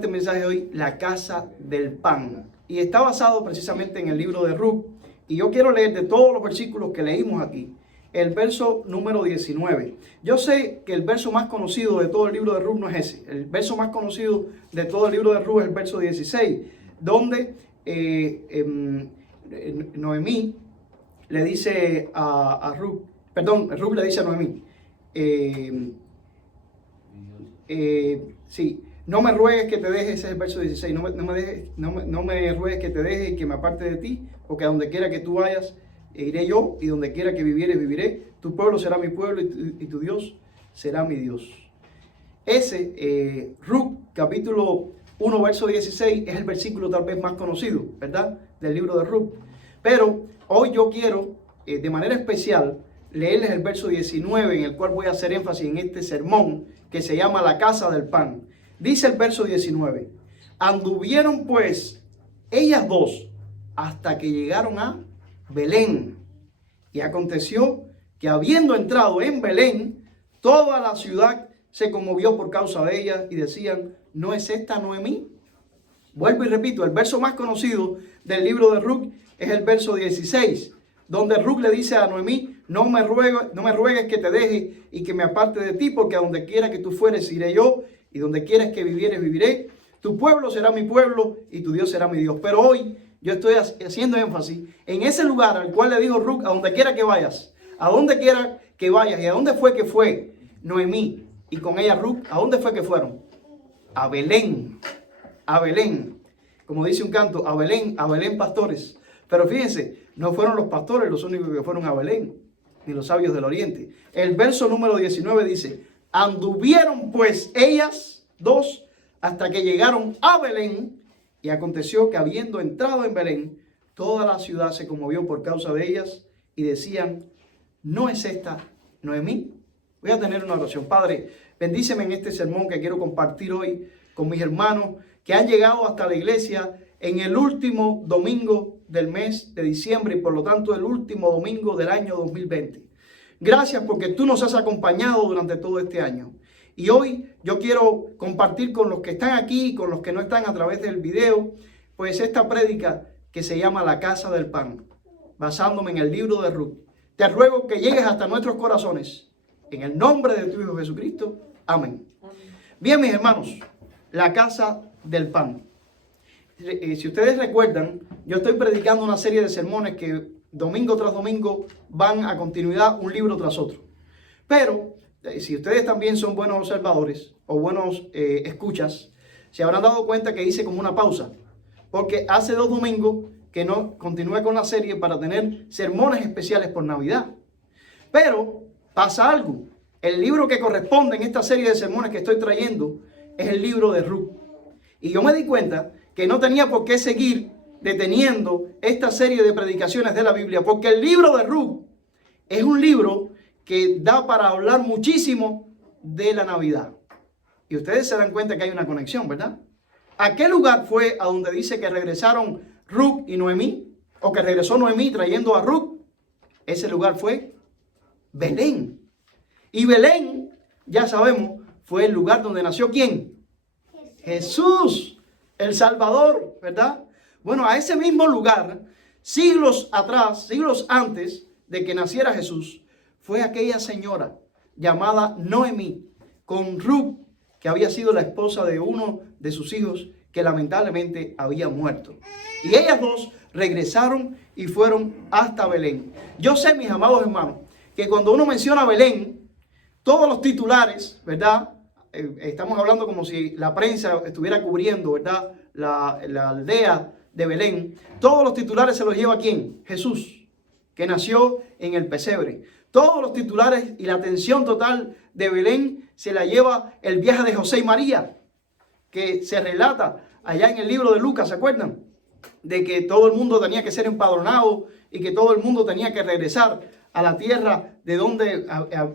este mensaje hoy, la casa del pan. Y está basado precisamente en el libro de Ruth. Y yo quiero leer de todos los versículos que leímos aquí, el verso número 19. Yo sé que el verso más conocido de todo el libro de Ruth no es ese. El verso más conocido de todo el libro de Ruth es el verso 16, donde Noemí le dice a Ruth, Ruth le dice a Noemí, sí, no me ruegues que te deje, ese es el verso 16, no me ruegues que te deje y que me aparte de ti, porque a donde quiera que tú vayas, iré yo, y donde quiera que vivieres, viviré. Tu pueblo será mi pueblo y tu Dios será mi Dios. Ese, Ruth, capítulo 1, verso 16, es el versículo tal vez más conocido, ¿verdad?, del libro de Ruth. Pero hoy yo quiero, de manera especial, leerles el verso 19, en el cual voy a hacer énfasis en este sermón, que se llama la casa del pan. Dice el verso 19, anduvieron pues ellas dos hasta que llegaron a Belén. Y aconteció que habiendo entrado en Belén, toda la ciudad se conmovió por causa de ellas y decían, ¿no es esta Noemí? Vuelvo y repito, el verso más conocido del libro de Ruth es el verso 16, donde Ruth le dice a Noemí, no me ruegues que te deje y que me aparte de ti, porque a donde quiera que tú fueres iré yo, y donde quieras que vivieres viviré. Tu pueblo será mi pueblo y tu Dios será mi Dios. Pero hoy yo estoy haciendo énfasis en ese lugar al cual le dijo Ruth, a donde quiera que vayas, a donde quiera que vayas. ¿Y a dónde fue que fue Noemí y con ella Ruth? ¿A dónde fue que fueron? A Belén. A Belén. Como dice un canto, a Belén pastores. Pero fíjense, no fueron los pastores los únicos que fueron a Belén, ni los sabios del oriente. El verso número 19 dice, anduvieron pues ellas dos hasta que llegaron a Belén, y aconteció que habiendo entrado en Belén, toda la ciudad se conmovió por causa de ellas y decían, ¿no es esta Noemí? Voy a tener una oración. Padre, bendíceme en este sermón que quiero compartir hoy con mis hermanos que han llegado hasta la iglesia en el último domingo del mes de diciembre y por lo tanto el último domingo del año 2020. Gracias porque tú nos has acompañado durante todo este año. Y hoy yo quiero compartir con los que están aquí y con los que no están a través del video, pues esta prédica que se llama La Casa del Pan, basándome en el libro de Ruth. Te ruego que llegues hasta nuestros corazones, en el nombre de tu Hijo Jesucristo. Amén. Bien, mis hermanos, la Casa del Pan. Si ustedes recuerdan, yo estoy predicando una serie de sermones que domingo tras domingo van a continuidad un libro tras otro. Pero si ustedes también son buenos observadores o buenos escuchas, se habrán dado cuenta que hice como una pausa, porque hace 2 domingos que no continué con la serie para tener sermones especiales por Navidad. Pero pasa algo. El libro que corresponde en esta serie de sermones que estoy trayendo es el libro de Ruth. Y yo me di cuenta que no tenía por qué seguir deteniendo esta serie de predicaciones de la Biblia, porque el libro de Ruth es un libro que da para hablar muchísimo de la Navidad. Y ustedes se dan cuenta que hay una conexión, ¿verdad? ¿A qué lugar fue a donde dice que regresaron Ruth y Noemí? O que regresó Noemí trayendo a Ruth. Ese lugar fue Belén. Y Belén, ya sabemos, fue el lugar donde nació ¿quién? Jesús, el Salvador, ¿verdad? Bueno, a ese mismo lugar, siglos atrás, siglos antes de que naciera Jesús, fue aquella señora llamada Noemí, con Ruth, que había sido la esposa de uno de sus hijos que lamentablemente había muerto. Y ellas dos regresaron y fueron hasta Belén. Yo sé, mis amados hermanos, que cuando uno menciona Belén, todos los titulares, ¿verdad? Estamos hablando como si la prensa estuviera cubriendo, ¿verdad?, la aldea de Belén. Todos los titulares se los lleva ¿quién? Jesús, que nació en el pesebre. Todos los titulares y la atención total de Belén se la lleva el viaje de José y María, que se relata allá en el libro de Lucas, ¿se acuerdan? De que todo el mundo tenía que ser empadronado y que todo el mundo tenía que regresar a la tierra de donde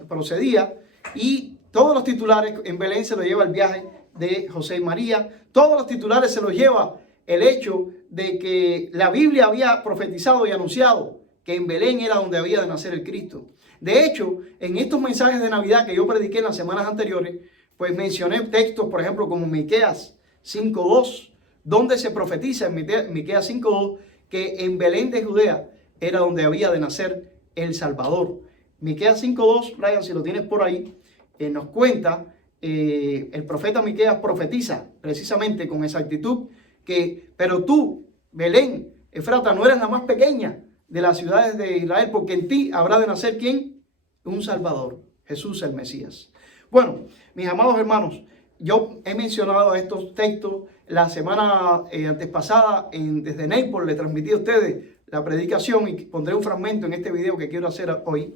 procedía. Y todos los titulares en Belén se lo lleva el viaje de José y María. Todos los titulares se los lleva el hecho de que la Biblia había profetizado y anunciado que en Belén era donde había de nacer el Cristo. De hecho, en estos mensajes de Navidad que yo prediqué en las semanas anteriores, pues mencioné textos, por ejemplo, como Miqueas 5:2, donde se profetiza en Miqueas 5:2 que en Belén de Judea era donde había de nacer el Salvador. Miqueas 5:2, Brian, si lo tienes por ahí, nos cuenta, el profeta Miqueas profetiza precisamente con exactitud que, pero tú, Belén, Efrata, no eres la más pequeña de las ciudades de Israel, porque en ti habrá de nacer ¿quién? Un Salvador, Jesús el Mesías. Bueno, mis amados hermanos, yo he mencionado estos textos la semana antes pasada desde Naples, le transmití a ustedes la predicación y pondré un fragmento en este video que quiero hacer hoy.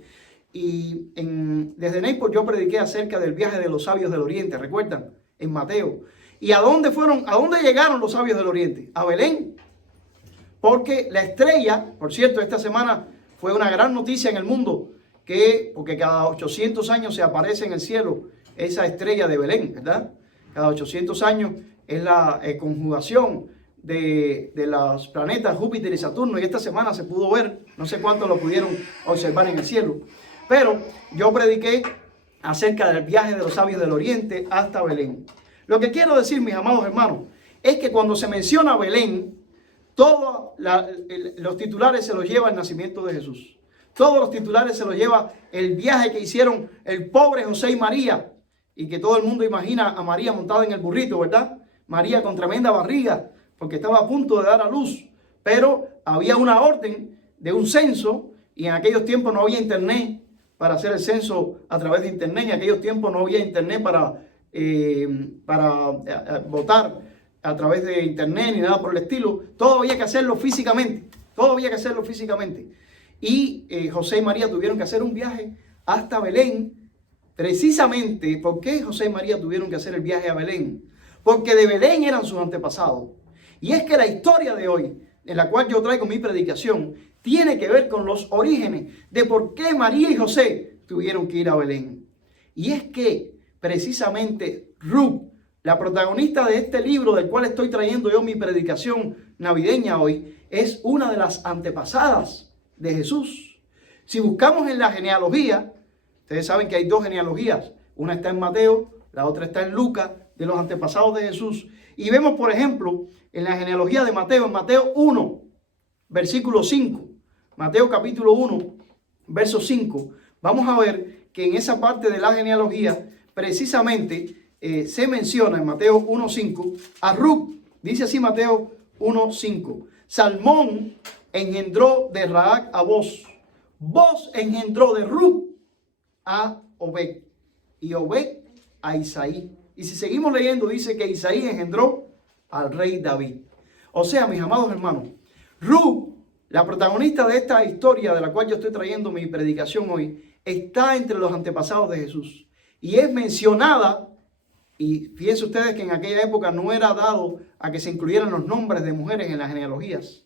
Y desde Naples yo prediqué acerca del viaje de los sabios del Oriente, ¿recuerdan? En Mateo. ¿Y a dónde fueron? ¿A dónde llegaron los sabios del Oriente? A Belén. Porque la estrella, por cierto, esta semana fue una gran noticia en el mundo, porque cada 800 años se aparece en el cielo esa estrella de Belén, ¿verdad? Cada 800 años es la conjugación de los planetas Júpiter y Saturno, y esta semana se pudo ver, no sé cuántos lo pudieron observar en el cielo, pero yo prediqué acerca del viaje de los sabios del Oriente hasta Belén. Lo que quiero decir, mis amados hermanos, es que cuando se menciona Belén, todos los titulares se los lleva el nacimiento de Jesús. Todos los titulares se los lleva el viaje que hicieron el pobre José y María, y que todo el mundo imagina a María montada en el burrito, ¿verdad? María con tremenda barriga, porque estaba a punto de dar a luz, pero había una orden de un censo, y en aquellos tiempos no había internet para hacer el censo a través de internet, en aquellos tiempos no había internet para votar a través de internet ni nada por el estilo. Todo había que hacerlo físicamente, y José y María tuvieron que hacer un viaje hasta Belén. Precisamente, ¿por qué José y María tuvieron que hacer el viaje a Belén? Porque de Belén eran sus antepasados. Y es que la historia de hoy, en la cual yo traigo mi predicación, tiene que ver con los orígenes de por qué María y José tuvieron que ir a Belén. Y es que precisamente Ruth, la protagonista de este libro del cual estoy trayendo yo mi predicación navideña hoy, es una de las antepasadas de Jesús. Si buscamos en la genealogía, ustedes saben que hay dos genealogías, una está en Mateo, la otra está en Lucas, de los antepasados de Jesús. Y vemos, por ejemplo, en la genealogía de Mateo, en Mateo 1, versículo 5, Mateo capítulo 1, verso 5, vamos a ver que en esa parte de la genealogía, precisamente, se menciona en Mateo 1:5 a Ruth. Dice así Mateo 1:5: Salmón engendró de Rahab a Boz, Boz engendró de Ruth a Obed, y Obed a Isaí. Y si seguimos leyendo, dice que Isaí engendró al rey David. O sea, mis amados hermanos, Ruth, la protagonista de esta historia de la cual yo estoy trayendo mi predicación hoy, está entre los antepasados de Jesús y es mencionada. Y fíjense ustedes que en aquella época no era dado a que se incluyeran los nombres de mujeres en las genealogías.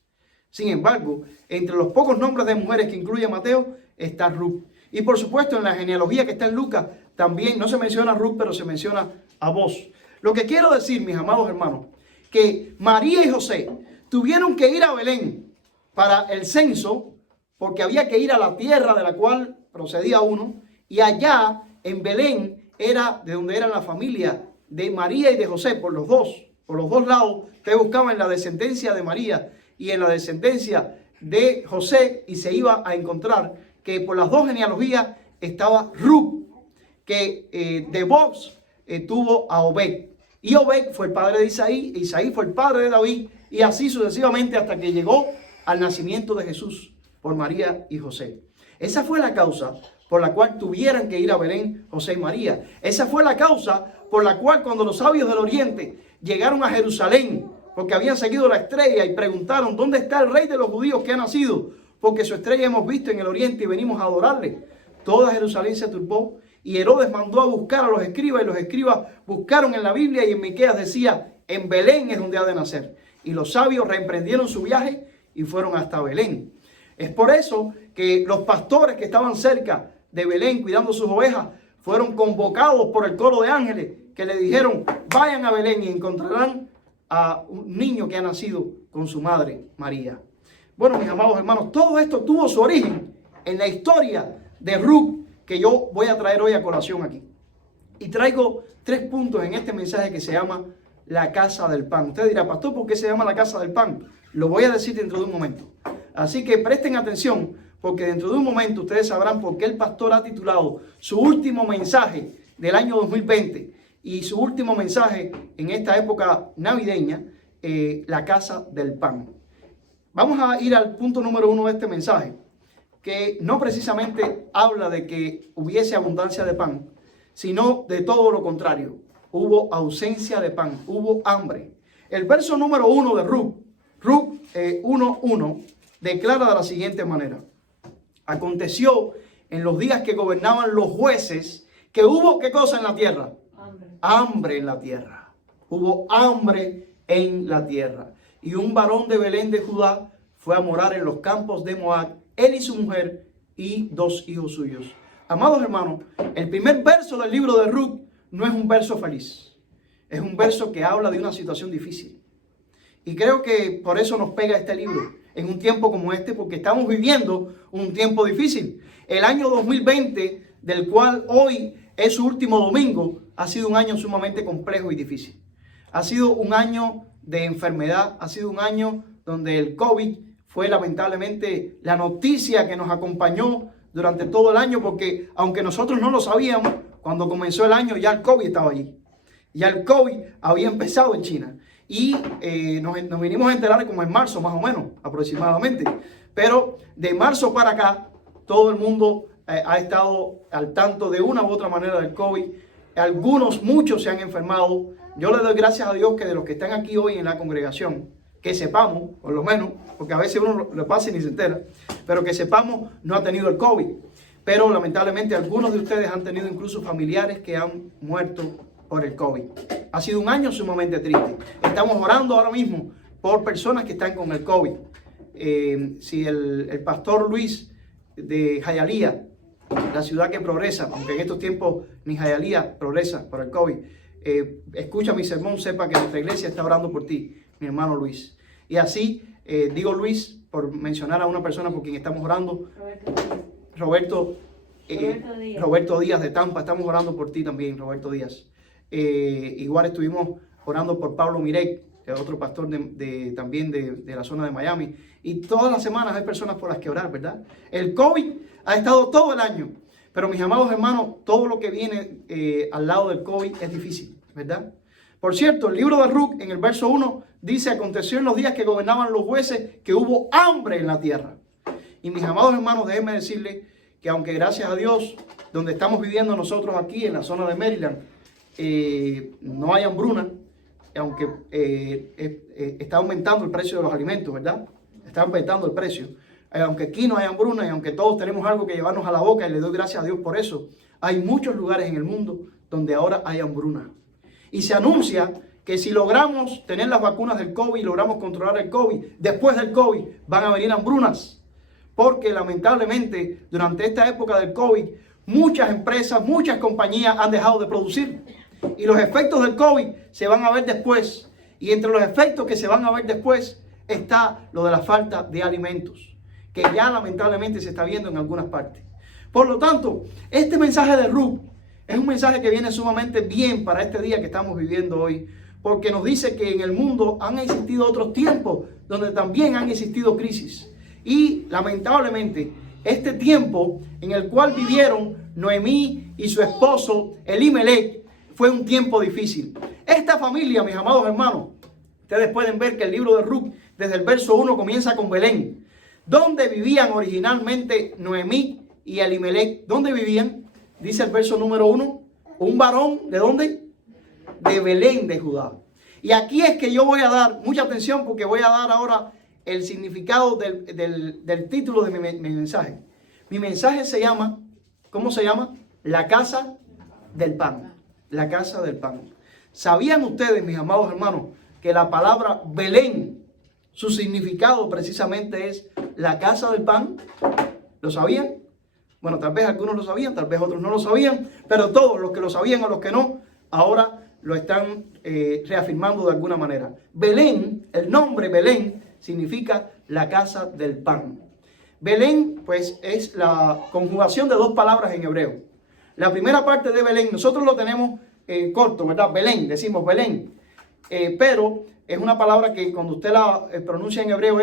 Sin embargo, entre los pocos nombres de mujeres que incluye Mateo está Ruth. Y por supuesto en la genealogía que está en Lucas también no se menciona a Ruth, pero se menciona a Boz. Lo que quiero decir, mis amados hermanos, que María y José tuvieron que ir a Belén para el censo, porque había que ir a la tierra de la cual procedía uno, y allá en Belén era de donde era la familia de María y de José, por los dos lados. Usted buscaba en la descendencia de María y en la descendencia de José, y se iba a encontrar que por las dos genealogías estaba Ruth, que de Boz tuvo a Obed, y Obed fue el padre de Isaí, Isaí fue el padre de David, y así sucesivamente hasta que llegó al nacimiento de Jesús por María y José. Esa fue la causa por la cual tuvieran que ir a Belén José y María. Esa fue la causa por la cual cuando los sabios del Oriente llegaron a Jerusalén, porque habían seguido la estrella, y preguntaron: ¿dónde está el rey de los judíos que ha nacido? Porque su estrella hemos visto en el Oriente y venimos a adorarle. Toda Jerusalén se turbó, y Herodes mandó a buscar a los escribas, y los escribas buscaron en la Biblia, y en Miqueas decía: en Belén es donde ha de nacer. Y los sabios reemprendieron su viaje y fueron hasta Belén. Es por eso que los pastores que estaban cerca de Belén cuidando sus ovejas fueron convocados por el coro de ángeles, que le dijeron: vayan a Belén y encontrarán a un niño que ha nacido con su madre María. Bueno, mis amados hermanos, todo esto tuvo su origen en la historia de Ruth, que yo voy a traer hoy a colación aquí. Y traigo 3 puntos en este mensaje que se llama la casa del pan. Usted dirá, pastor, ¿por qué se llama la casa del pan? Lo voy a decir dentro de un momento. Así que presten atención, porque dentro de un momento ustedes sabrán por qué el pastor ha titulado su último mensaje del año 2020 y su último mensaje en esta época navideña, la casa del pan. Vamos a ir al punto número 1 de este mensaje, que no precisamente habla de que hubiese abundancia de pan, sino de todo lo contrario. Hubo ausencia de pan, hubo hambre. El verso número 1 de Ruth 1:1, declara de la siguiente manera: aconteció en los días que gobernaban los jueces que hubo, ¿qué cosa en la tierra? Hambre en la tierra. Hubo hambre en la tierra. Y un varón de Belén de Judá fue a morar en los campos de Moab, él y su mujer y 2 hijos suyos. Amados hermanos, el primer verso del libro de Ruth no es un verso feliz. Es un verso que habla de una situación difícil. Y creo que por eso nos pega este libro en un tiempo como este, porque estamos viviendo un tiempo difícil. El año 2020, del cual hoy es su último domingo, ha sido un año sumamente complejo y difícil. Ha sido un año de enfermedad, ha sido un año donde el COVID fue lamentablemente la noticia que nos acompañó durante todo el año, porque aunque nosotros no lo sabíamos, cuando comenzó el año ya el COVID estaba allí. Ya el COVID había empezado en China. Y nos vinimos a enterar como en marzo, más o menos, aproximadamente. Pero de marzo para acá, todo el mundo ha estado al tanto de una u otra manera del COVID. Muchos se han enfermado. Yo le doy gracias a Dios que de los que están aquí hoy en la congregación, que sepamos, por lo menos, porque a veces uno lo pasa y ni se entera, pero que sepamos, no ha tenido el COVID. Pero lamentablemente algunos de ustedes han tenido incluso familiares que han muerto por el COVID. Ha sido un año sumamente triste. Estamos orando ahora mismo por personas que están con el COVID. Si el pastor Luis de Hialeah, la ciudad que progresa, aunque en estos tiempos ni Hialeah progresa por el COVID, escucha mi sermón, sepa que nuestra iglesia está orando por ti, mi hermano Luis. Y así, digo Luis, por mencionar a una persona por quien estamos orando, Roberto Díaz de Tampa, estamos orando por ti también, Roberto Díaz. Igual estuvimos orando por Pablo Mirek, otro pastor también de la zona de Miami. Y todas las semanas hay personas por las que orar, ¿verdad? El COVID ha estado todo el año. Pero mis amados hermanos, todo lo que viene al lado del COVID es difícil, ¿verdad? Por cierto, el libro de Ruth, en el verso 1, dice: aconteció en los días que gobernaban los jueces que hubo hambre en la tierra. Y mis amados hermanos, déjenme decirles que aunque gracias a Dios, donde estamos viviendo nosotros aquí, en la zona de Maryland, no hay hambruna, aunque está aumentando el precio de los alimentos, ¿verdad? Está aumentando el precio. Aunque aquí no hay hambruna y aunque todos tenemos algo que llevarnos a la boca, y le doy gracias a Dios por eso, hay muchos lugares en el mundo donde ahora hay hambruna. Y se anuncia que si logramos tener las vacunas del COVID y logramos controlar el COVID, después del COVID van a venir hambrunas. Porque lamentablemente durante esta época del COVID, muchas empresas, muchas compañías han dejado de producir. Y los efectos del COVID se van a ver después. Y entre los efectos que se van a ver después está lo de la falta de alimentos, que ya lamentablemente se está viendo en algunas partes. Por lo tanto, este mensaje de Ruth es un mensaje que viene sumamente bien para este día que estamos viviendo hoy, porque nos dice que en el mundo han existido otros tiempos donde también han existido crisis. Y lamentablemente, este tiempo en el cual vivieron Noemí y su esposo Elimelech fue un tiempo difícil. Esta familia, mis amados hermanos, ustedes pueden ver que el libro de Ruth, desde el verso 1, comienza con Belén. ¿Dónde vivían originalmente Noemí y Elimelech? ¿Dónde vivían? Dice el verso número 1, un varón, ¿de dónde? De Belén de Judá. Y aquí es que yo voy a dar mucha atención, porque voy a dar ahora el significado del título de mi mensaje. Mi mensaje se llama, ¿cómo se llama? La casa del pan. La casa del pan. ¿Sabían ustedes, mis amados hermanos, que la palabra Belén, su significado precisamente es la casa del pan? ¿Lo sabían? Bueno, tal vez algunos lo sabían, tal vez otros no lo sabían, pero todos los que lo sabían o los que no, ahora lo están reafirmando de alguna manera. Belén, el nombre Belén, significa la casa del pan. Belén, pues, es la conjugación de dos palabras en hebreo. La primera parte de Belén, nosotros lo tenemos corto, ¿verdad? Belén, decimos Belén. pero es una palabra que cuando usted la pronuncia en hebreo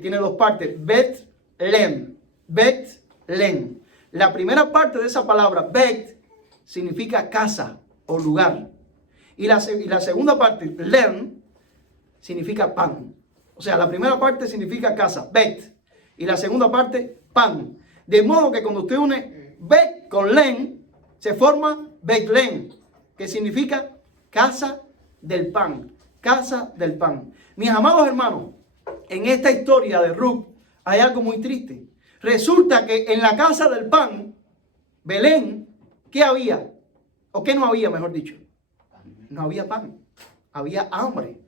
tiene dos partes. Bet-lem. Bet-lem. La primera parte de esa palabra, bet, significa casa o lugar. Y la segunda parte, lem, significa pan. O sea, la primera parte significa casa, bet. Y la segunda parte, pan. De modo que cuando usted une bet con lem, se forma Bet-lem, que significa casa del pan. Casa del pan. Mis amados hermanos, en esta historia de Ruth hay algo muy triste. Resulta que en la casa del pan, Belén, ¿qué había? ¿O qué no había, mejor dicho? No había pan. Había hambre.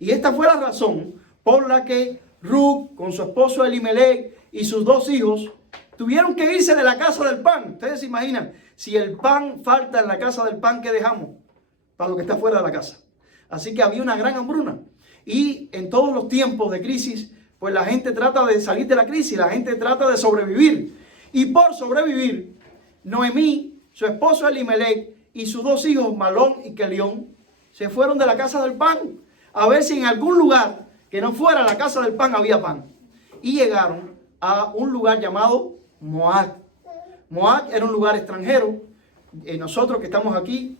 Y esta fue la razón por la que Ruth, con su esposo Elimelech y sus dos hijos, tuvieron que irse de la casa del pan. Ustedes se imaginan, si el pan falta en la casa del pan, ¿qué dejamos? Para lo que está fuera de la casa. Así que había una gran hambruna. Y en todos los tiempos de crisis, pues la gente trata de salir de la crisis, la gente trata de sobrevivir. Y por sobrevivir, Noemí, su esposo Elimelech y sus dos hijos, Malón y Kelión, se fueron de la casa del pan a ver si en algún lugar que no fuera la casa del pan había pan. Y llegaron a un lugar llamado Moab. Moab era un lugar extranjero. Nosotros que estamos aquí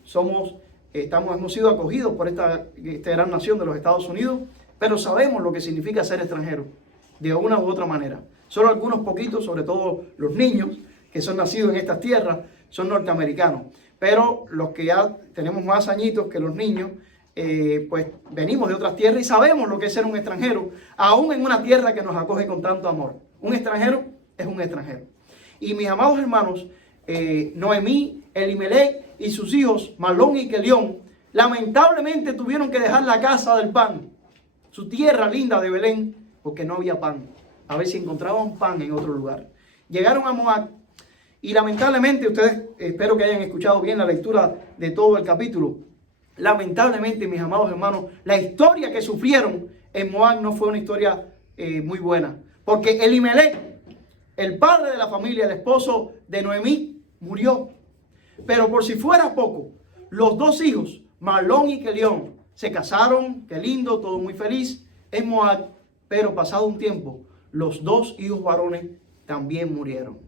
hemos sido acogidos por esta gran nación de los Estados Unidos, pero sabemos lo que significa ser extranjero, de una u otra manera. Solo algunos poquitos, sobre todo los niños que son nacidos en estas tierras, son norteamericanos. Pero los que ya tenemos más añitos que los niños, pues venimos de otras tierras y sabemos lo que es ser un extranjero, aún en una tierra que nos acoge con tanto amor. Un extranjero es un extranjero. Y mis amados hermanos, Noemí, Elimelech y sus hijos, Malón y Kelión, lamentablemente tuvieron que dejar la casa del pan, su tierra linda de Belén, porque no había pan. A ver si encontraban pan en otro lugar. Llegaron a Moab y lamentablemente, ustedes espero que hayan escuchado bien la lectura de todo el capítulo. Lamentablemente, mis amados hermanos, la historia que sufrieron en Moab no fue una historia muy buena. Porque Elimelech, el padre de la familia, el esposo de Noemí, murió. Pero por si fuera poco, los dos hijos, Malón y Kelión, se casaron, qué lindo, todo muy feliz, en Moab. Pero pasado un tiempo, los dos hijos varones también murieron.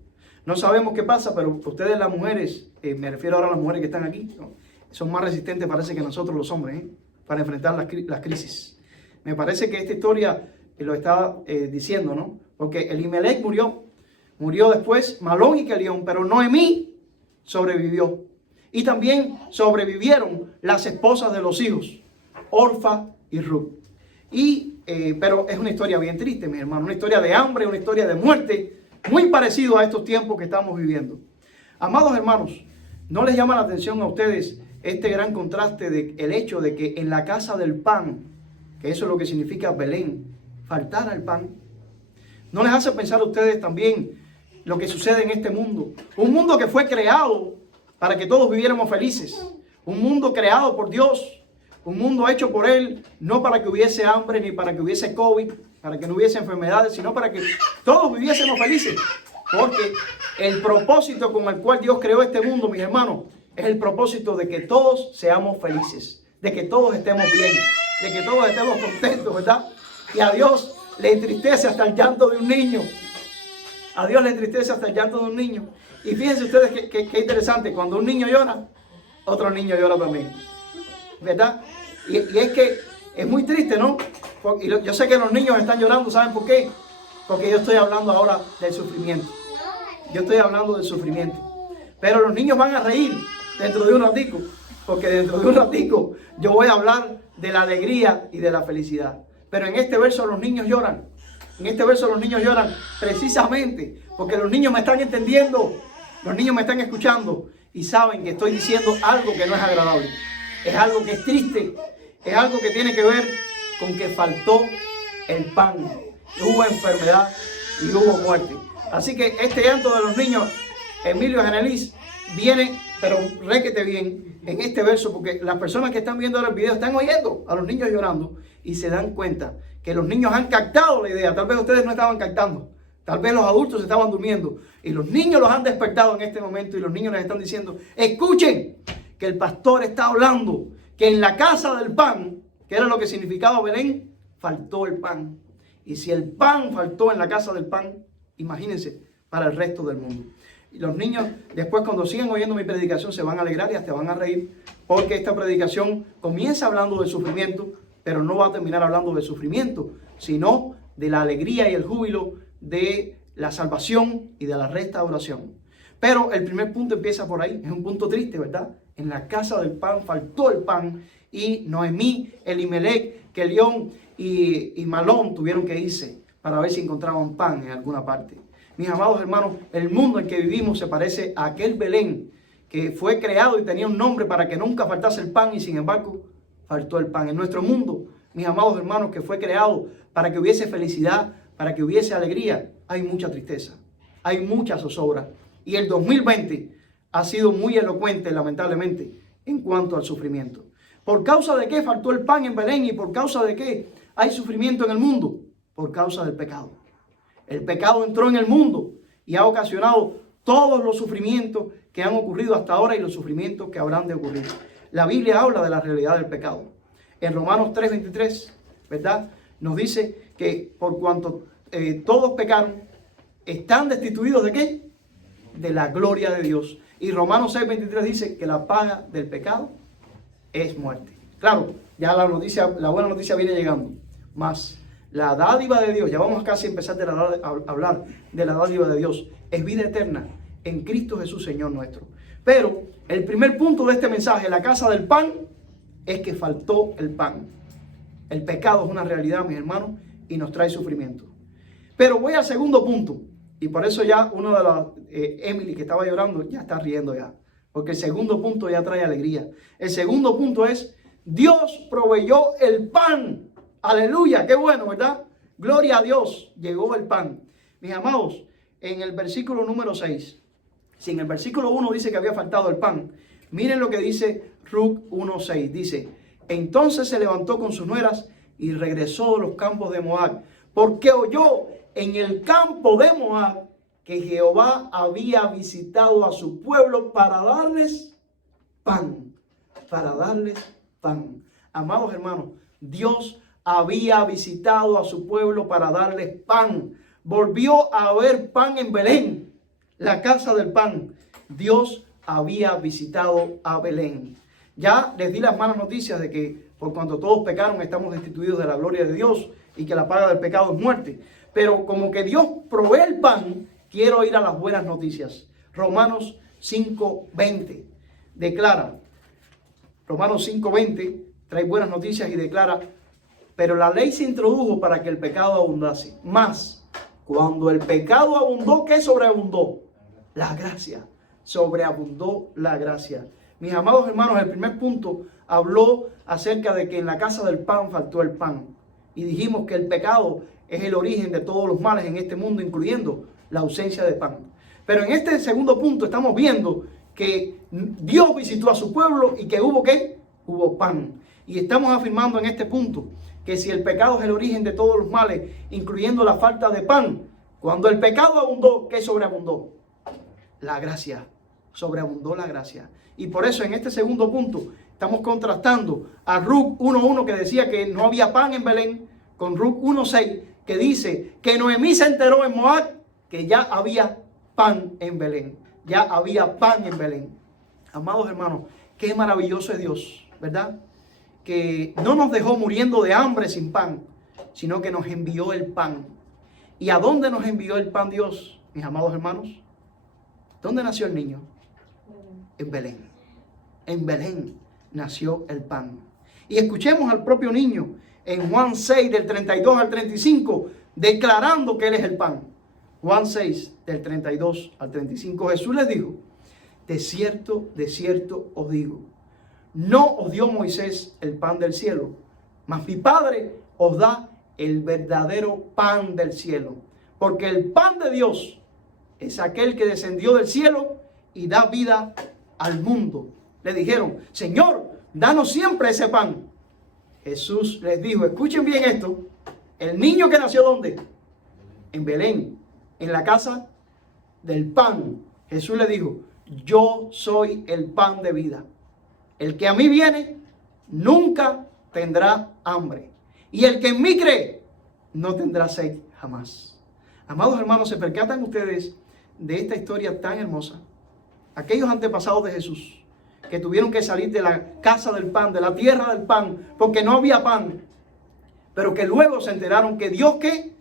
No sabemos qué pasa, pero ustedes las mujeres, me refiero ahora a las mujeres que están aquí, ¿no? Son más resistentes parece que nosotros los hombres, para enfrentar las crisis. Me parece que esta historia lo está diciendo, ¿no? Porque Elimelech murió después Malón y Kelión, pero Noemí sobrevivió. Y también sobrevivieron las esposas de los hijos, Orfa y Ruth. Pero es una historia bien triste, mi hermano, una historia de hambre, una historia de muerte, muy parecido a estos tiempos que estamos viviendo. Amados hermanos, ¿no les llama la atención a ustedes este gran contraste del hecho de que en la casa del pan, que eso es lo que significa Belén, faltara el pan? ¿No les hace pensar a ustedes también lo que sucede en este mundo? Un mundo que fue creado para que todos viviéramos felices. Un mundo creado por Dios. Un mundo hecho por Él, no para que hubiese hambre, ni para que hubiese COVID, para que no hubiese enfermedades, sino para que todos viviésemos felices. Porque el propósito con el cual Dios creó este mundo, mis hermanos, es el propósito de que todos seamos felices, de que todos estemos bien, de que todos estemos contentos, ¿verdad? Y a Dios le entristece hasta el llanto de un niño. A Dios le entristece hasta el llanto de un niño. Y fíjense ustedes qué interesante, cuando un niño llora, otro niño llora también, ¿verdad? Y es que es muy triste, ¿no? Y yo sé que los niños están llorando, ¿saben por qué? Porque yo estoy hablando ahora del sufrimiento. Yo estoy hablando del sufrimiento. Pero los niños van a reír dentro de un ratico, porque dentro de un ratico yo voy a hablar de la alegría y de la felicidad. Pero en este verso los niños lloran. En este verso los niños lloran precisamente porque los niños me están entendiendo, los niños me están escuchando y saben que estoy diciendo algo que no es agradable. Es algo que es triste, es algo que tiene que ver con que faltó el pan, hubo enfermedad y hubo muerte. Así que este llanto de los niños, Emilio Genelis, viene, pero réquete bien en este verso, porque las personas que están viendo el video están oyendo a los niños llorando y se dan cuenta que los niños han captado la idea. Tal vez ustedes no estaban captando, tal vez los adultos estaban durmiendo y los niños los han despertado en este momento y los niños les están diciendo: escuchen que el pastor está hablando que en la casa del pan ¿Qué era lo que significaba Belén? Faltó el pan. Y si el pan faltó en la casa del pan, imagínense, para el resto del mundo. Y los niños, después cuando sigan oyendo mi predicación, se van a alegrar y hasta van a reír, porque esta predicación comienza hablando del sufrimiento, pero no va a terminar hablando del sufrimiento, sino de la alegría y el júbilo de la salvación y de la restauración. Pero el primer punto empieza por ahí, es un punto triste, ¿verdad? En la casa del pan faltó el pan y Noemí, Elimelech, Kelión y Malón tuvieron que irse para ver si encontraban pan en alguna parte. Mis amados hermanos, el mundo en que vivimos se parece a aquel Belén que fue creado y tenía un nombre para que nunca faltase el pan y sin embargo faltó el pan. En nuestro mundo, mis amados hermanos, que fue creado para que hubiese felicidad, para que hubiese alegría, hay mucha tristeza, hay mucha zozobra. Y el 2020 ha sido muy elocuente, lamentablemente, en cuanto al sufrimiento. ¿Por causa de qué faltó el pan en Belén y por causa de qué hay sufrimiento en el mundo? Por causa del pecado. El pecado entró en el mundo y ha ocasionado todos los sufrimientos que han ocurrido hasta ahora y los sufrimientos que habrán de ocurrir. La Biblia habla de la realidad del pecado. En Romanos 3:23, ¿verdad? Nos dice que por cuanto todos pecaron, están destituidos ¿de qué? De la gloria de Dios. Y Romanos 6:23 dice que la paga del pecado es muerte. Claro, ya la buena noticia viene llegando. Más la dádiva de Dios, ya vamos casi a empezar a hablar de la dádiva de Dios, es vida eterna en Cristo Jesús, Señor nuestro. Pero el primer punto de este mensaje, la casa del pan, es que faltó el pan. El pecado es una realidad, mis hermanos, y nos trae sufrimiento. Pero voy al segundo punto, y por eso ya uno de las, Emily que estaba llorando, ya está riendo ya. Porque el segundo punto ya trae alegría. El segundo punto es, Dios proveyó el pan. Aleluya, qué bueno, ¿verdad? Gloria a Dios, llegó el pan. Mis amados, en el versículo número 6, si en el versículo 1 dice que había faltado el pan, miren lo que dice Ruc 1:6. Dice, entonces se levantó con sus nueras y regresó de los campos de Moab, porque oyó en el campo de Moab que Jehová había visitado a su pueblo para darles pan. Para darles pan. Amados hermanos, Dios había visitado a su pueblo para darles pan. Volvió a haber pan en Belén, la casa del pan. Dios había visitado a Belén. Ya les di las malas noticias de que por cuanto todos pecaron estamos destituidos de la gloria de Dios y que la paga del pecado es muerte. Pero como que Dios provee el pan, quiero ir a las buenas noticias. Romanos 5:20 declara, Romanos 5:20 trae buenas noticias y declara, pero la ley se introdujo para que el pecado abundase. Mas, cuando el pecado abundó, ¿qué sobreabundó? La gracia. Sobreabundó la gracia. Mis amados hermanos, el primer punto habló acerca de que en la casa del pan faltó el pan. Y dijimos que el pecado es el origen de todos los males en este mundo, incluyendo la ausencia de pan. Pero en este segundo punto estamos viendo que Dios visitó a su pueblo y que hubo ¿qué? Hubo pan. Y estamos afirmando en este punto que si el pecado es el origen de todos los males, incluyendo la falta de pan, cuando el pecado abundó, ¿qué sobreabundó? La gracia. Sobreabundó la gracia. Y por eso en este segundo punto estamos contrastando a Ruc 1:1 que decía que no había pan en Belén, con Ruc 1:6 que dice que Noemí se enteró en Moab que ya había pan en Belén. Ya había pan en Belén. Amados hermanos, qué maravilloso es Dios, ¿verdad? Que no nos dejó muriendo de hambre sin pan, sino que nos envió el pan. ¿Y a dónde nos envió el pan Dios, mis amados hermanos? ¿Dónde nació el niño? En Belén. En Belén nació el pan. Y escuchemos al propio niño en Juan 6, del 32 al 35, declarando que Él es el pan. Juan 6, del 32 al 35, Jesús les dijo, de cierto os digo, no os dio Moisés el pan del cielo, mas mi Padre os da el verdadero pan del cielo. Porque el pan de Dios es aquel que descendió del cielo y da vida al mundo. Le dijeron, Señor, danos siempre ese pan. Jesús les dijo, escuchen bien esto, el niño que nació ¿dónde? En Belén, en la casa del pan. Jesús le dijo, yo soy el pan de vida. El que a mí viene, nunca tendrá hambre. Y el que en mí cree, no tendrá sed jamás. Amados hermanos, ¿se percatan ustedes de esta historia tan hermosa? Aquellos antepasados de Jesús, que tuvieron que salir de la casa del pan, de la tierra del pan, porque no había pan, pero que luego se enteraron que Dios, ¿qué?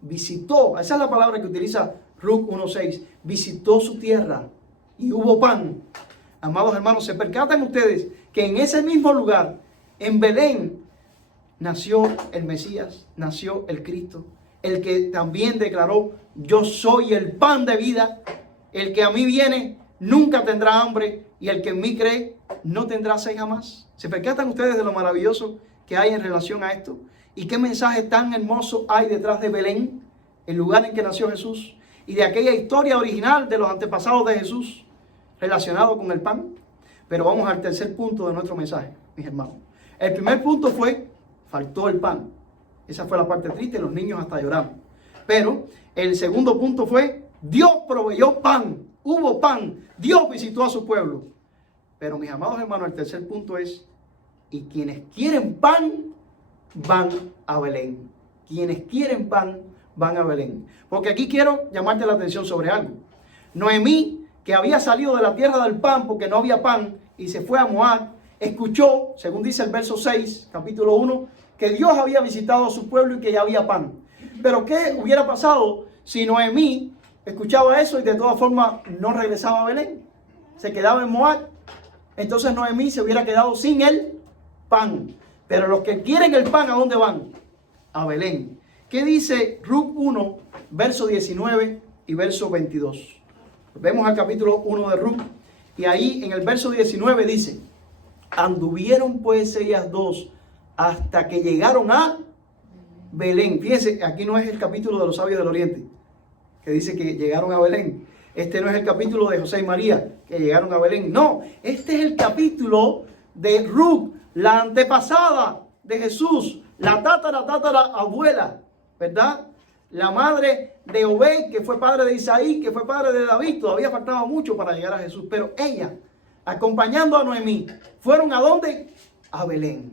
Visitó, esa es la palabra que utiliza Ruc 1:6, visitó su tierra y hubo pan. Amados hermanos, ¿se percatan ustedes que en ese mismo lugar, en Belén, nació el Mesías, nació el Cristo, el que también declaró: yo soy el pan de vida, el que a mí viene nunca tendrá hambre, y el que en mí cree no tendrá sed jamás? ¿Se percatan ustedes de lo maravilloso que hay en relación a esto? ¿Y qué mensaje tan hermoso hay detrás de Belén, el lugar en que nació Jesús, y de aquella historia original de los antepasados de Jesús relacionado con el pan? Pero vamos al tercer punto de nuestro mensaje, mis hermanos. El primer punto fue: faltó el pan. Esa fue la parte triste, los niños hasta lloraron. Pero el segundo punto fue: Dios proveyó pan, hubo pan, Dios visitó a su pueblo. Pero mis amados hermanos, el tercer punto es: y quienes quieren pan, van a Belén. Quienes quieren pan, van a Belén. Porque aquí quiero llamarte la atención sobre algo. Noemí, que había salido de la tierra del pan porque no había pan y se fue a Moab, escuchó, según dice el verso 6, capítulo 1, que Dios había visitado a su pueblo y que ya había pan. Pero ¿qué hubiera pasado si Noemí escuchaba eso y de todas formas no regresaba a Belén? Se quedaba en Moab. Entonces Noemí se hubiera quedado sin el pan. Pero los que quieren el pan, ¿a dónde van? A Belén. ¿Qué dice Ruc 1, verso 19 y verso 22? Vemos al capítulo 1 de Ruc, y ahí en el verso 19 dice: anduvieron pues ellas dos hasta que llegaron a Belén. Fíjense, aquí no es el capítulo de los sabios del oriente, que dice que llegaron a Belén. Este no es el capítulo de José y María, que llegaron a Belén. No, este es el capítulo de Ruc, la antepasada de Jesús, la tatara abuela, ¿verdad? La madre de Obed, que fue padre de Isaí, que fue padre de David. Todavía faltaba mucho para llegar a Jesús, pero ella, acompañando a Noemí, ¿fueron a dónde? A Belén.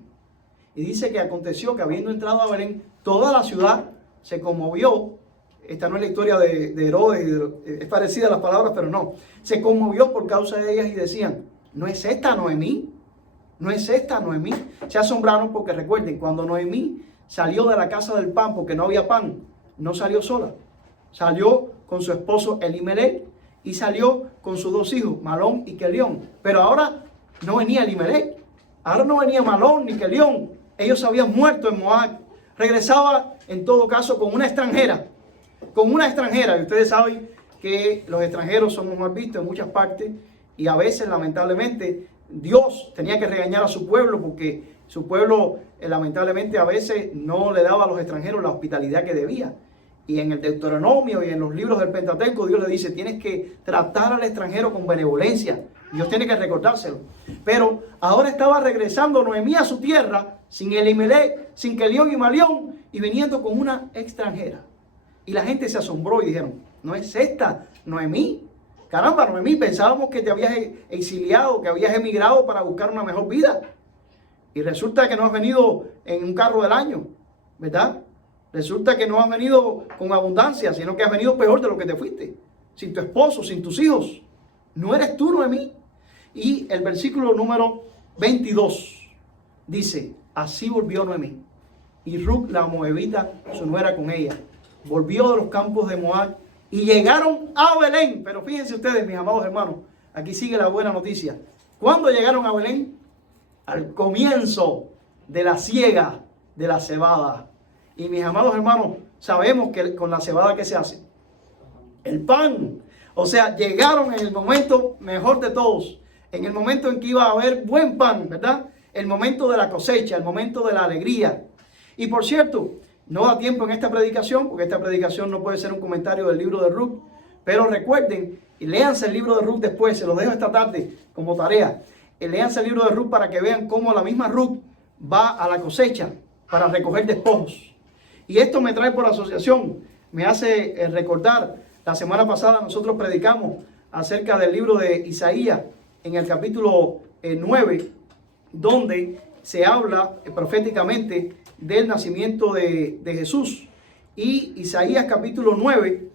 Y dice que aconteció que, habiendo entrado a Belén, toda la ciudad se conmovió. Esta no es la historia de Herodes, es parecida a las palabras, pero no. Se conmovió por causa de ellas y decían: ¿no es esta Noemí? ¿No es esta Noemí? Se asombraron porque, recuerden, cuando Noemí salió de la casa del pan porque no había pan, no salió sola. Salió con su esposo Elimelech y salió con sus dos hijos, Malón y Kelión. Pero ahora no venía Elimelech, ahora no venía Malón ni Kelión. Ellos se habían muerto en Moab. Regresaba en todo caso con una extranjera. Con una extranjera. Y ustedes saben que los extranjeros somos mal vistos en muchas partes. Y a veces, lamentablemente, Dios tenía que regañar a su pueblo porque su pueblo, lamentablemente, a veces no le daba a los extranjeros la hospitalidad que debía. Y en el Deuteronomio y en los libros del Pentateuco, Dios le dice: tienes que tratar al extranjero con benevolencia. Dios tiene que recordárselo. Pero ahora estaba regresando Noemí a su tierra, sin Elimelech, sin Kelión y Malión, y viniendo con una extranjera. Y la gente se asombró y dijeron: ¿no es esta Noemí? Caramba, Noemí, pensábamos que te habías exiliado, que habías emigrado para buscar una mejor vida. Y resulta que no has venido en un carro del año, ¿verdad? Resulta que no has venido con abundancia, sino que has venido peor de lo que te fuiste. Sin tu esposo, sin tus hijos. ¿No eres tú, Noemí? Y el versículo número 22 dice: así volvió Noemí, y Ruc la moabita, su nuera, con ella. Volvió de los campos de Moab y llegaron a Belén. Pero fíjense ustedes, mis amados hermanos, aquí sigue la buena noticia. ¿Cuándo llegaron a Belén? Al comienzo de la siega de la cebada. Y mis amados hermanos, sabemos que con la cebada, ¿qué se hace? El pan. O sea, llegaron en el momento mejor de todos, en el momento en que iba a haber buen pan, ¿verdad? El momento de la cosecha, el momento de la alegría. Y por cierto, no da tiempo en esta predicación, porque esta predicación no puede ser un comentario del libro de Ruc, pero recuerden, y léanse el libro de Ruc después, se los dejo esta tarde como tarea. Léanse el libro de Ruc para que vean cómo la misma Ruc va a la cosecha para recoger despojos. Y esto me trae por asociación, me hace recordar, la semana pasada nosotros predicamos acerca del libro de Isaías, en el capítulo 9, donde se habla proféticamente del nacimiento de Jesús. Y Isaías capítulo 9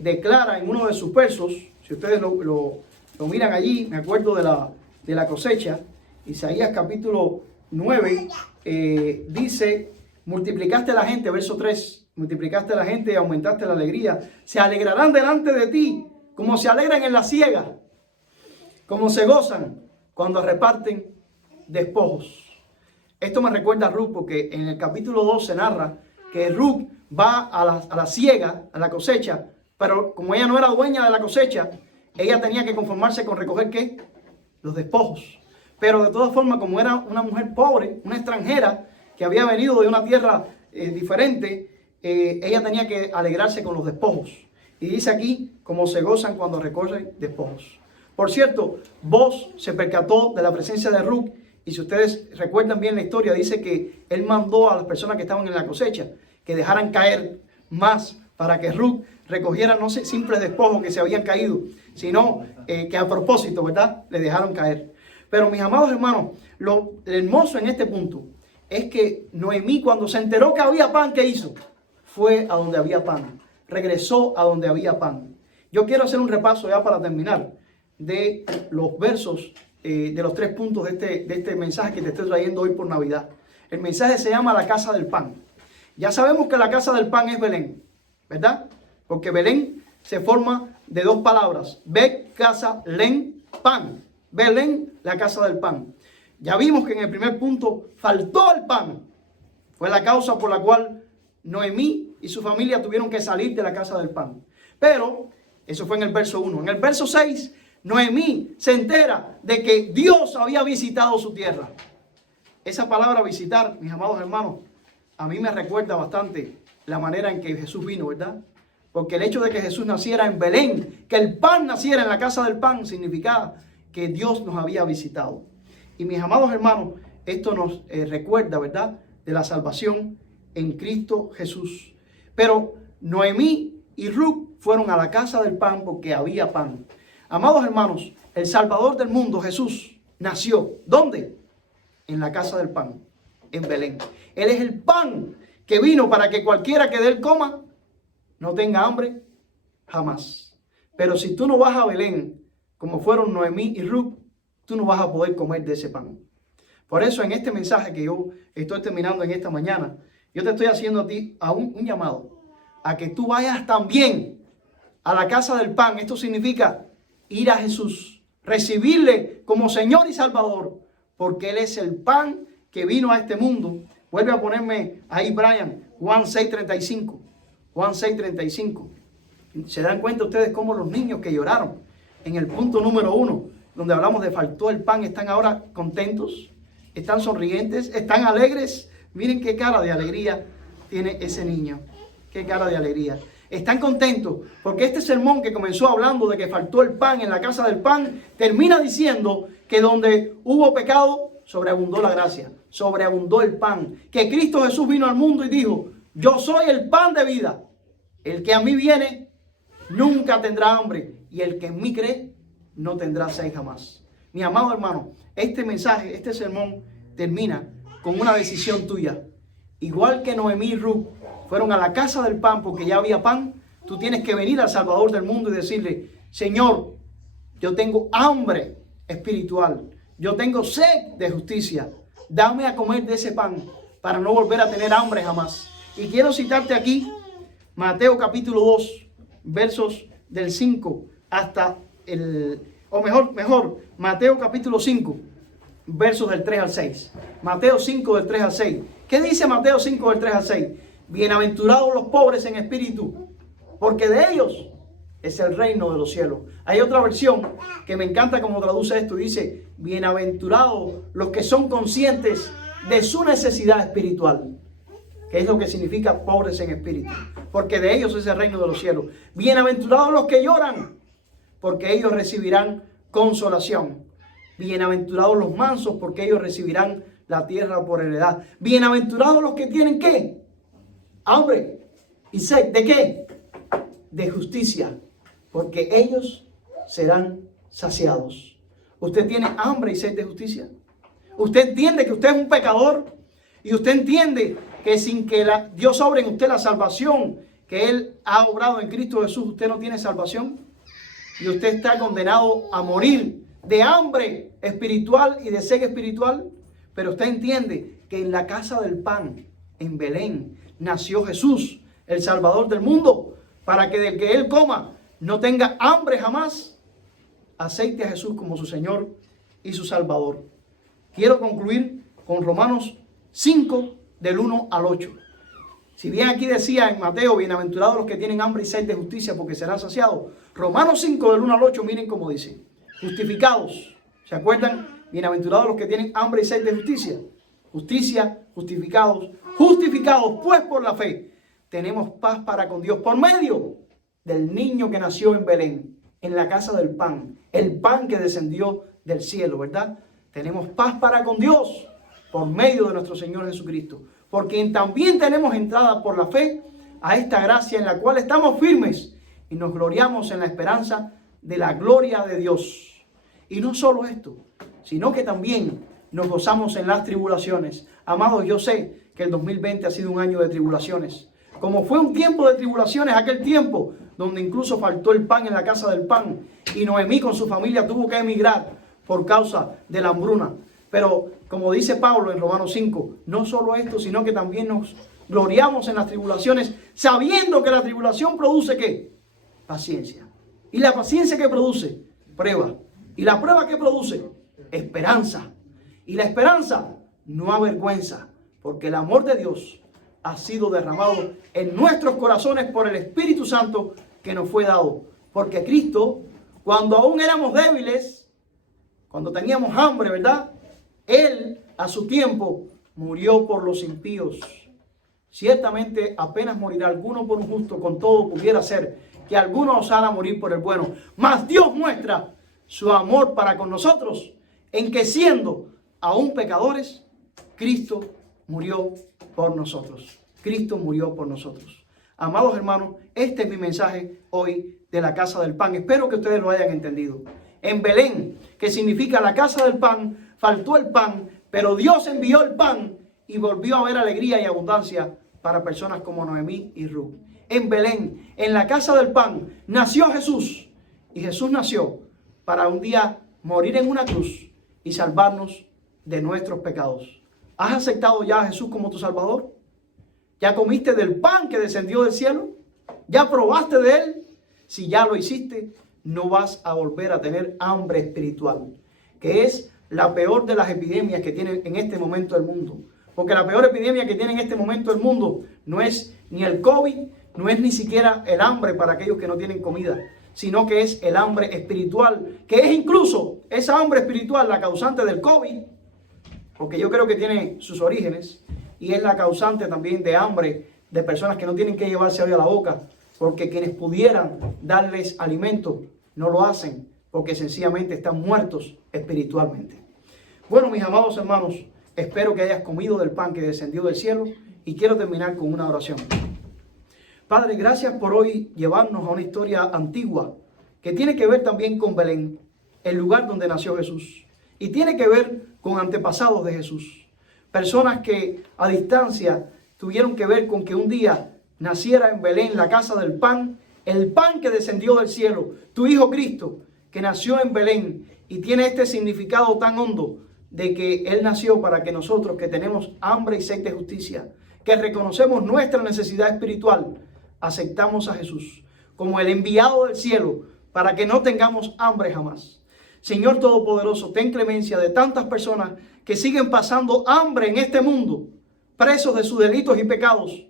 declara en uno de sus versos, si ustedes lo miran allí, me acuerdo de la cosecha, Isaías capítulo 9 dice, multiplicaste a la gente, verso 3, multiplicaste a la gente y aumentaste la alegría, se alegrarán delante de ti, como se alegran en la siega, como se gozan cuando reparten despojos. Esto me recuerda a Ruth, porque en el capítulo 2 se narra que Ruth va a la siega, a la cosecha, pero como ella no era dueña de la cosecha, ella tenía que conformarse con recoger ¿qué? Los despojos. Pero de todas formas, como era una mujer pobre, una extranjera que había venido de una tierra diferente, ella tenía que alegrarse con los despojos. Y dice aquí, como se gozan cuando recogen despojos. Por cierto, Boaz se percató de la presencia de Ruth, y si ustedes recuerdan bien la historia, dice que él mandó a las personas que estaban en la cosecha que dejaran caer más para que Ruth recogiera no simples despojos que se habían caído, sino que a propósito, ¿verdad?, le dejaron caer. Pero mis amados hermanos, lo hermoso en este punto es que Noemí, cuando se enteró que había pan, ¿qué hizo? Fue a donde había pan, regresó a donde había pan. Yo quiero hacer un repaso ya para terminar de los versos, de los 3 puntos de este mensaje que te estoy trayendo hoy por Navidad. El mensaje se llama la casa del pan. Ya sabemos que la casa del pan es Belén, ¿verdad? Porque Belén se forma de 2 palabras. Bet, casa, len, pan. Belén, la casa del pan. Ya vimos que en el primer punto faltó el pan. Fue la causa por la cual Noemí y su familia tuvieron que salir de la casa del pan. Pero eso fue en el verso 1. En el verso 6, Noemí se entera de que Dios había visitado su tierra. Esa palabra visitar, mis amados hermanos, a mí me recuerda bastante la manera en que Jesús vino, ¿verdad? Porque el hecho de que Jesús naciera en Belén, que el pan naciera en la casa del pan, significaba que Dios nos había visitado. Y mis amados hermanos, esto nos recuerda, ¿verdad?, de la salvación en Cristo Jesús. Pero Noemí y Ruth fueron a la casa del pan porque había pan. Amados hermanos, el Salvador del mundo, Jesús, nació. ¿Dónde? En la casa del pan, en Belén. Él es el pan que vino para que cualquiera que de él coma no tenga hambre jamás. Pero si tú no vas a Belén, como fueron Noemí y Ruth, tú no vas a poder comer de ese pan. Por eso en este mensaje que yo estoy terminando en esta mañana, yo te estoy haciendo a ti un llamado a que tú vayas también a la casa del pan. Esto significa ir a Jesús, recibirle como Señor y Salvador, porque Él es el pan que vino a este mundo. Vuelve a ponerme ahí, Brian, Juan 6:35. Juan 6:35. ¿Se dan cuenta ustedes cómo los niños que lloraron en el punto número 1, donde hablamos de faltó el pan, están ahora contentos, están sonrientes, están alegres? Miren qué cara de alegría tiene ese niño. Qué cara de alegría. Están contentos porque este sermón que comenzó hablando de que faltó el pan en la casa del pan, termina diciendo que donde hubo pecado, sobreabundó la gracia, sobreabundó el pan. Que Cristo Jesús vino al mundo y dijo, yo soy el pan de vida. El que a mí viene nunca tendrá hambre, y el que en mí cree no tendrá sed jamás. Mi amado hermano, este mensaje, este sermón termina con una decisión tuya. Igual que Noemí y Ruth fueron a la casa del pan porque ya había pan, tú tienes que venir al Salvador del mundo y decirle, Señor, yo tengo hambre espiritual, yo tengo sed de justicia, dame a comer de ese pan para no volver a tener hambre jamás. Y quiero citarte aquí Mateo capítulo 2, versos del 5 hasta Mateo capítulo 5, versos del 3 al 6. Mateo 5 del 3 al 6. ¿Qué dice Mateo 5 del 3 al 6? Bienaventurados los pobres en espíritu, porque de ellos es el reino de los cielos. Hay otra versión que me encanta cómo traduce esto y dice, bienaventurados los que son conscientes de su necesidad espiritual, que es lo que significa pobres en espíritu, porque de ellos es el reino de los cielos. Bienaventurados los que lloran, porque ellos recibirán consolación. Bienaventurados los mansos, porque ellos recibirán la tierra por heredad. Bienaventurados los que tienen ¿qué? Hambre y sed. ¿De qué? De justicia, porque ellos serán saciados. ¿Usted tiene hambre y sed de justicia? Usted entiende que usted es un pecador y usted entiende que sin que Dios obre en usted la salvación que Él ha obrado en Cristo Jesús, usted no tiene salvación y usted está condenado a morir de hambre espiritual y de sed espiritual. Pero usted entiende que en la casa del pan, en Belén, nació Jesús, el Salvador del mundo, para que del que Él coma no tenga hambre jamás. Acepte a Jesús como su Señor y su Salvador. Quiero concluir con Romanos 5, del 1 al 8. Si bien aquí decía en Mateo, bienaventurados los que tienen hambre y sed de justicia, porque serán saciados. Romanos 5, del 1 al 8, miren cómo dice. Justificados. ¿Se acuerdan? Bienaventurados los que tienen hambre y sed de justicia. Justicia, justificados. Justificados pues por la fe. Tenemos paz para con Dios por medio del niño que nació en Belén, en la casa del pan. El pan que descendió del cielo, ¿verdad? Tenemos paz para con Dios por medio de nuestro Señor Jesucristo. Porque también tenemos entrada por la fe a esta gracia en la cual estamos firmes y nos gloriamos en la esperanza de la gloria de Dios. Y no solo esto, sino que también nos gozamos en las tribulaciones. Amados, yo sé que el 2020 ha sido un año de tribulaciones. Como fue un tiempo de tribulaciones aquel tiempo, donde incluso faltó el pan en la casa del pan, y Noemí con su familia tuvo que emigrar por causa de la hambruna. Pero como dice Pablo en Romanos 5, no solo esto, sino que también nos gloriamos en las tribulaciones, sabiendo que la tribulación produce ¿qué? Paciencia. ¿Y la paciencia qué produce? Prueba. ¿Y la prueba qué produce? Esperanza. Y la esperanza no avergüenza, porque el amor de Dios ha sido derramado en nuestros corazones por el Espíritu Santo que nos fue dado. Porque Cristo, cuando aún éramos débiles, cuando teníamos hambre, ¿verdad? Él, a su tiempo, murió por los impíos. Ciertamente apenas morirá alguno por un justo, con todo pudiera ser que alguno osara morir por el bueno. Mas Dios muestra su amor para con nosotros, en que siendo aún pecadores, Cristo murió por nosotros. Cristo murió por nosotros. Amados hermanos, este es mi mensaje hoy de la casa del pan. Espero que ustedes lo hayan entendido. En Belén, que significa la casa del pan, faltó el pan, pero Dios envió el pan y volvió a haber alegría y abundancia para personas como Noemí y Ruth. En Belén, en la casa del pan, nació Jesús. Y Jesús nació para un día morir en una cruz y salvarnos de nuestros pecados. ¿Has aceptado ya a Jesús como tu Salvador? ¿Ya comiste del pan que descendió del cielo? ¿Ya probaste de él? Si ya lo hiciste, no vas a volver a tener hambre espiritual, que es la peor de las epidemias que tiene en este momento el mundo. Porque la peor epidemia que tiene en este momento el mundo no es ni el COVID, no es ni siquiera el hambre para aquellos que no tienen comida, sino que es el hambre espiritual, que es incluso esa hambre espiritual la causante del COVID, porque yo creo que tiene sus orígenes, y es la causante también de hambre de personas que no tienen que llevarse hoy a la boca, porque quienes pudieran darles alimento no lo hacen, porque sencillamente están muertos espiritualmente. Bueno, mis amados hermanos, espero que hayas comido del pan que descendió del cielo y quiero terminar con una oración. Padre, gracias por hoy llevarnos a una historia antigua que tiene que ver también con Belén, el lugar donde nació Jesús, y tiene que ver con antepasados de Jesús. Personas que a distancia tuvieron que ver con que un día naciera en Belén, la casa del pan, el pan que descendió del cielo, tu Hijo Cristo, que nació en Belén y tiene este significado tan hondo de que Él nació para que nosotros que tenemos hambre y sed de justicia, que reconocemos nuestra necesidad espiritual, aceptamos a Jesús como el enviado del cielo para que no tengamos hambre jamás. Señor Todopoderoso, ten clemencia de tantas personas que siguen pasando hambre en este mundo, presos de sus delitos y pecados,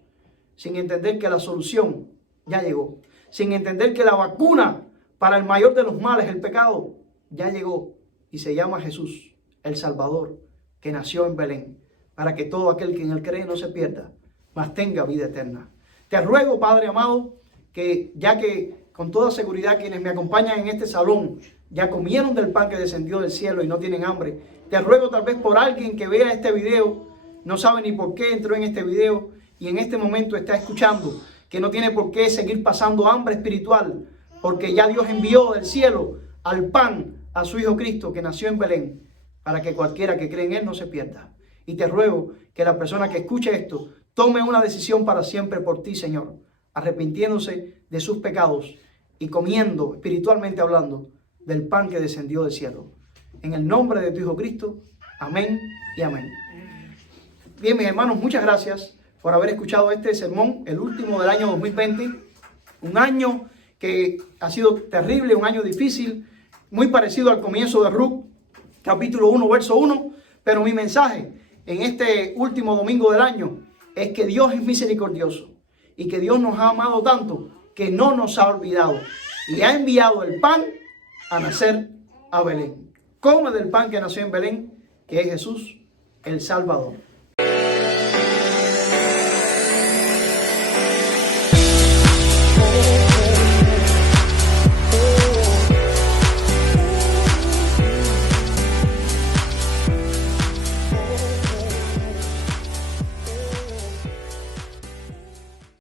sin entender que la solución ya llegó, sin entender que la vacuna para el mayor de los males, el pecado, ya llegó y se llama Jesús, el Salvador, que nació en Belén, para que todo aquel que en él cree no se pierda, mas tenga vida eterna. Te ruego, Padre amado, que ya que con toda seguridad quienes me acompañan en este salón ya comieron del pan que descendió del cielo y no tienen hambre, te ruego tal vez por alguien que vea este video, no sabe ni por qué entró en este video y en este momento está escuchando, que no tiene por qué seguir pasando hambre espiritual, porque ya Dios envió del cielo al pan a su Hijo Cristo que nació en Belén, para que cualquiera que cree en Él no se pierda. Y te ruego que la persona que escuche esto tome una decisión para siempre por ti, Señor, arrepintiéndose de sus pecados y comiendo, espiritualmente hablando, del pan que descendió del cielo. En el nombre de tu Hijo Cristo, amén y amén. Bien, mis hermanos, muchas gracias por haber escuchado este sermón, el último del año 2020. Un año que ha sido terrible, un año difícil, muy parecido al comienzo de Ruth, capítulo 1, verso 1. Pero mi mensaje en este último domingo del año es que Dios es misericordioso y que Dios nos ha amado tanto que no nos ha olvidado y ha enviado el pan a nacer a Belén. Come del pan que nació en Belén, que es Jesús, el Salvador.